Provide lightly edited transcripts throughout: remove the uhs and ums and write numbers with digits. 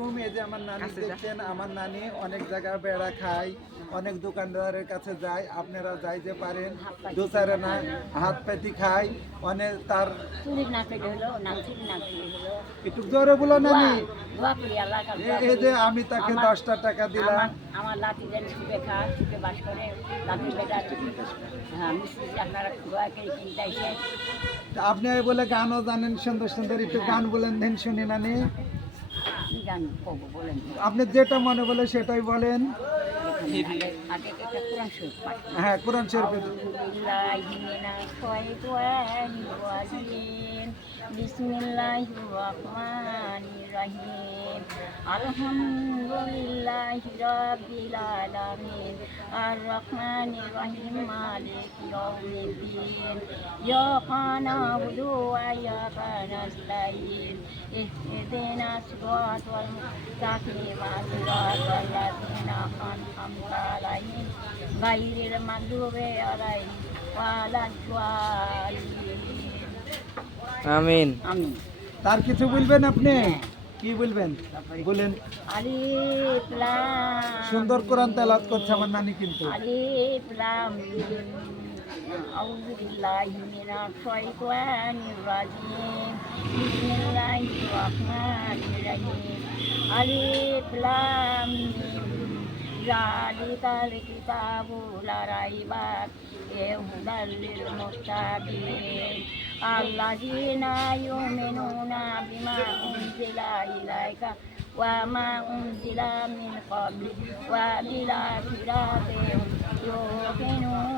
আলাইকুম। এই যে আমার নানি দেখছেন, আমার নানি অনেক জায়গায় বেড়া খায়, অনেক দোকানদারের কাছে যায়, আপনারা যাই যে পারেন দু চারে না হাত পেতি খায়, অনেক তার একটু জোরে বলো নানি। এই যে আমি তাকে 10টা টাকা দিলাম। আমার লাঠি দেন সুখে খা, সুখে বাস করে, লাঠি বেটা আপনারা দোয়া করে চিন্তাইছে। আপনি বলে গানও জানেন সুন্দর সুন্দর, একটু গান বলেন দেন শুনি নানি। কি গান করবো বলেন? আপনি যেটা মনে বলে সেটাই বলেন। আগে একটা কোরআন শরীফ পাঠ করি। হ্যাঁ, কোরআন শরীফ। বিসমিল্লাহির রাহমানির রাহিম। আলহামদুলিল্লাহি রাব্বিল আলামিন। আর রহমানির রহিম মালিকি ইয়াউমিদ্দিন। ইয়াকা না'বুদু ওয়া ইয়াকা নাস্তাইন। ইহদিনাস সিরাতাল মুস্তাকিম। সিরাতাল লাযিনা আন'আমতা আলাইহিম গায়রিল মাগদুবি আলাইহিম ওয়ালাদ-দাল্লিন। আমিন। আমিন। তার কিছু বলবেন আপনি? কি বলবেন বলেন। আলিফ লাম। সুন্দর কোরআন তেলাওয়াত করছে আমার নানি কিন্তু। আলিফ লাম মিম। আউযু বিল্লাহি মিনাশ শাইতানির রাজিম। বিসমিল্লাহির রাহমানির রাহিম। আলিফ লাম মিম। যালিকাল কিতাবু লা রাইবা ফিহি হুদাল লিল মুত্তাকিন আল্লাযীনা ইউমিনুনা বিমা উনজিলা ইলাইকা ওয়া মা উনজিলা মিন ক্বাবলিক ওয়া বিল আখিরাতি ইউকিনুন।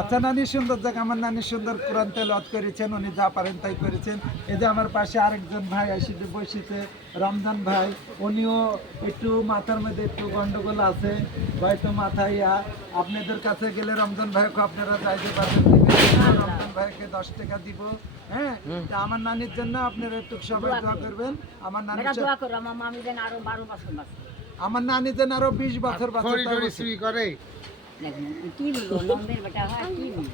আচ্ছা নানি, সুন্দর জায়গা। আমার নানি সুন্দর কোরআন তেলাওয়াত করেছেন, উনি যা পারেন তাই করেছেন। এই যে আমার পাশে আরেকজন ভাই এসে বসেছে, রমজান ভাই। উনিও একটু মাথার মধ্যে একটু গন্ডগোল আছে, হয়তো মাথায় আপনাদের কাছে গেলে রমজান ভাইকে আপনারা যাইতে পারবেন। রমজান ভাইকে 10 টাকা দিব। হ্যাঁ, তা আমার নানির জন্য আপনারা একটু সবাই দোয়া করবেন। আমার নানি দোয়া করো আমার মামি যেন আরো 12 বছর বাঁচে। আমার নানি যেন আরো 20 বছর বাঁচে। কি বলবো, লম্বের বেটা হয় কি বলবো।